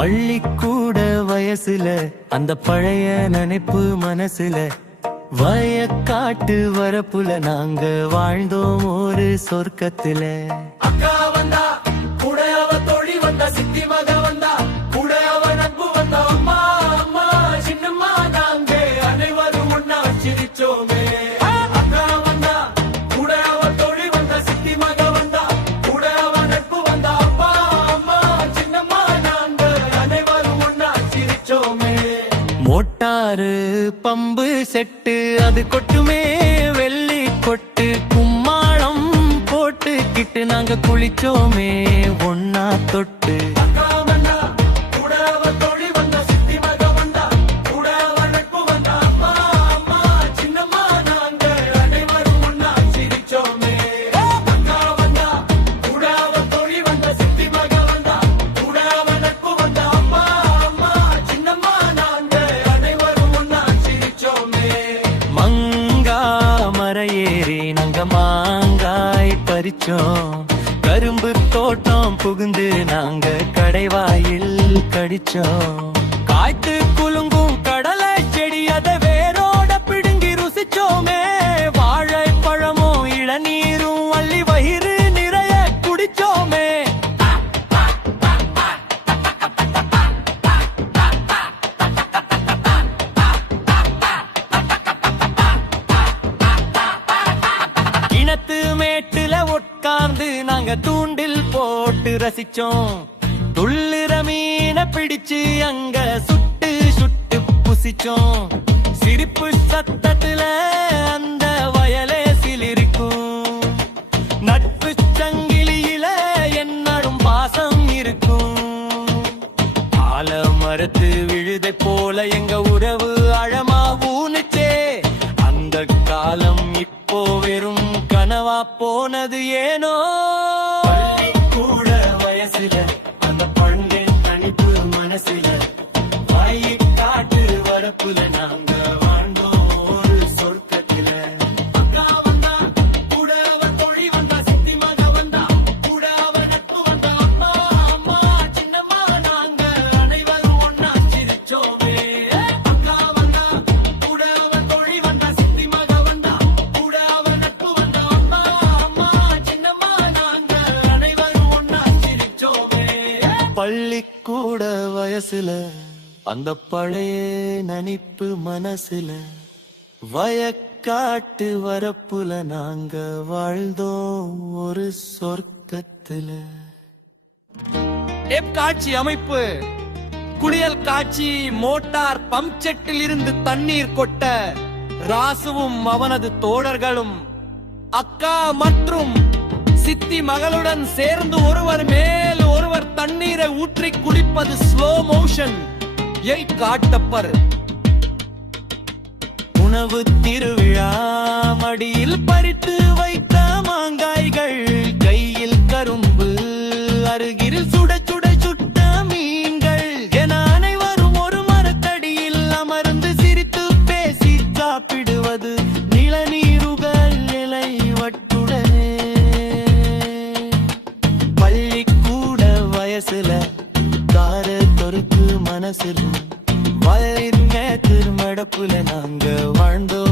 பள்ளிக்கூட வயசுல அந்த பழைய நினைப்பு மனசுல வயக்காட்டு வரப்புல நாங்க வாழ்ந்தோம் ஒரு சொர்க்கத்துல. அக்கா வந்தா கூட அவ தோழி வந்தா, சித்தி மக வந்தா கூட அவ நட்பு வந்தா, அம்மா அம்மா சின்னம்மா நாங்க அனைவரும் ஒன்னா சிரிச்சோமே. அக்கா வந்தா கூட அவ தோழி வந்தா, சித்தி மக வந்தா கூட அவ நட்பு வந்தா, அப்பா அம்மா சின்னம்மா நாங்க அனைவரும் ஒன்னா சிரிச்சோமே. மோட்டாரு பம்பு செட்டு அது கொட்டுமே வெள்ளி கொட்டு, கும்மாளம் போட்டுக்கிட்டு நாங்க குளிச்சோமே ஒன்னா தொட்டு. அக்கா வந்தா கூட அவ தோழி வந்தா, சித்தி மக வந்தா கூட அவ நட்பு வந்தா, அப்பா அம்மா சின்னம்மா நாங்க அனைவரும் ஒன்னா சிரிச்சோமே. அக்கா வந்தா கூட அவ தோழி வந்தா, சித்தி மக வந்தா கூட அவ நட்பு வந்தா, அப்பா அம்மா சின்னம்மா நாங்க அனைவரும் ஒன்னா சிரிச்சோமே. மங்கா மரையேறி நாங்க மாங்காய் பறிச்சோம், கரும்பு தோட்டம் புகுந்து நாங்க கடைவாயில் கடிச்சோம். காய்த்து குலுங்கும் கடலை செடி அதை வேரோட பிடுங்கி ருசிச்சோமே. வாழைப்பழமும் இளநீரும் அள்ளி வயிறு நிறைய குடிச்சோமே. கிணத்து மேட்டுல உட்கார்ந்து நாங்க தூண்டில் போட்டு ரசிச்சோம். துள்ளுற மீனை பிடிச்சு அங்க சுட்டு சுட்டு புசிச்சோம். சிரிப்பு சத்தத்துல அந்த வயலே சிலிருக்கும். நட்பு சங்கிலியில என்னடும் பாசம் இருக்கும். ஆல மரத்து விழுதை போல எங்க உறவு அழமா ஊனுச்சே. அந்த காலம் இப்போ வெறும் கனவா போனது ஏனோ. பள்ளிக்கூட வயசுல அந்த பழங்கின் தனிப்பு மனசுல வயக்காட்டு வரப்புல நாங்க வாழ்ந்தோம் ஒரு சொர்க்கத்துல. அக்கா வந்தா கூட அவ தோழி வந்தா, சித்தி மக வந்தா கூட அவ நட்பு வந்தா, அப்பா அம்மா சின்னம்மா நாங்க அனைவரும் ஒன்னா சிரிச்சோமே. அக்கா வந்தா கூட அவ தோழி வந்தா, சித்தி மக வந்தா கூட அவ நட்பு வந்தா, அப்பா அம்மா சின்னம்மா நாங்க அனைவரும் ஒன்னா சிரிச்சோமே. பள்ளிக்கூட வயசுல அந்த பழைய நினைப்பு மனசுல வயக்காட்டு வரப்புல நாங்க வாழ்ந்தோம் ஒரு சொர்க்கத்துல. காட்சி அமைப்பு குளியல் காட்சி. மோட்டார் பம்ப் செட்டில் இருந்து தண்ணீர் கொட்ட ராசுவும் அவனது தோழர்களும் அக்கா மற்றும் சித்தி மகளுடன் சேர்ந்து ஒருவர் மேல் ஒருவர் தண்ணீரை ஊற்றி குடிப்பது ஸ்லோ மோஷன் காட்டப்பர். உணவு திருவிழா மடியில் பறித்து வைத்த மாங்காய்கள், கையில் கரும்பு அருகில் சுட சுட சுட்ட மீன்கள் என அனைவரும் ஒரு மரத்தடியில் அமர்ந்து சிரித்து பேசி சாப்பிடுவது நிலநீருகள் நிலை வட்டுடனே. பள்ளிக்கூட வயசுல தார தொருக்கு மனசிலும் வயலின் மேத்திரு மடப்புல நாங்க வாழ்ந்தோம்